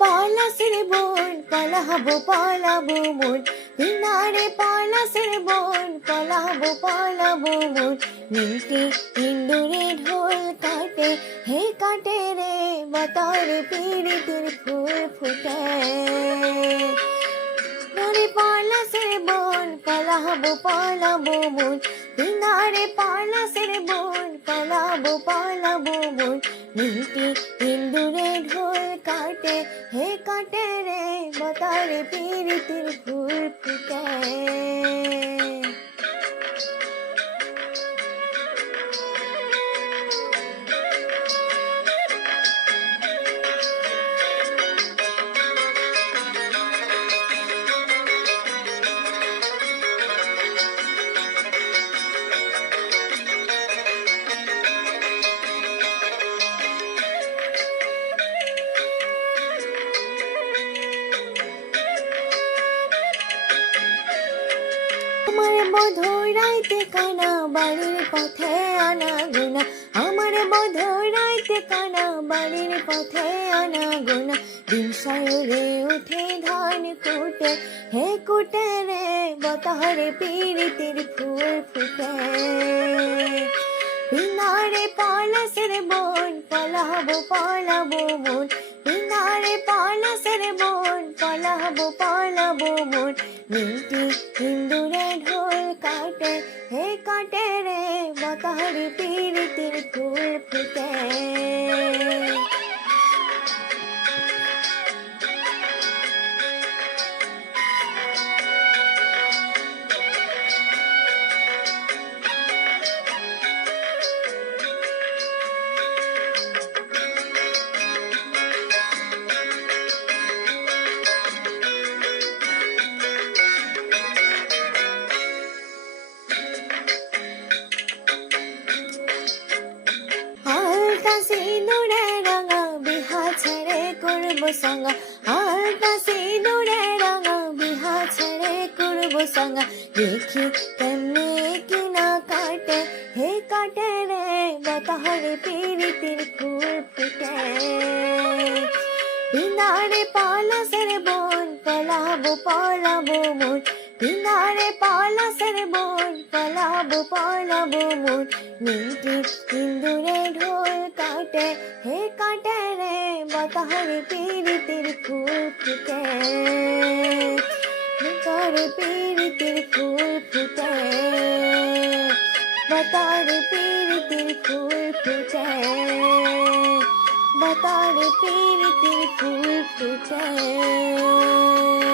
পলাশের বোন পলাহবো পলাবো মন কিনারে পলাশের বোন পলাহবো পলাবো মন মিনটি ইন্দুরে ঢোল কাটে, হে কাটে রে, বাতার পিড়িতির ফুল ফুটে। নারে পলাশের বোন পলাহবো পলাবো মন কিনারে পলাশের বোন, পলাবো পলাবো মন মিনটি ইন্দুরে ঢোল কাটে হে কাটে রে বতারে পিরিতির ফুল ফুটে। আমার মধুর রাইতে কানা বাড়ির পথে আনা গোনা। আমার মধুর রাইতে কানা বাড়ির পথে আনা গোনা। দিন সায়রে উঠে ধান কুটে, হে কুটে রে বতহরে পিড়িতির ফুল ফুটে। পিনারে পলাশের বোন, পলাবো পলাবো মন পিনারে পলাশের বোন, পলাবো পলাবো মন মিনটি হিন্দুরে ঢোল কাটে হে কাটে রে বতাহরি পিড়িতির ফুল ফুটে। করব সঙ্গা। হালকা সিঁদুরে রাঙা বিহা ছেড়ে করব সঙ্গা। দেখি তেমনি কিনা কাটে, হে কাটে রে বাতাহরে পিরিতির ফুল ফুটে। পিনারে পলাশের বোন পলাবো পলাবো মন পিনারে পলাশের বোন পলাবো পলাবো মন মিনটি ইন্দুরে ঢোল কাটে, হে কাটে রে বাতাহরে পীড়িতের ফুল ফুটে বাতারে পীড়িতের ফুল ফুটে বাতারে পীড়িতের ফুল ফুটে বাতারে পীড়িতের ফুল ফুটে